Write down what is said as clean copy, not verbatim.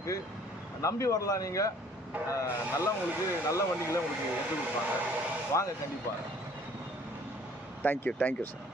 இருக்குது, நம்பி வரலாம். நீங்கள் நல்லா உங்களுக்கு நல்ல வண்டிகளை உங்களுக்கு எடுத்து கொடுப்பாங்க. வாங்க கண்டிப்பாக. Thank you sir.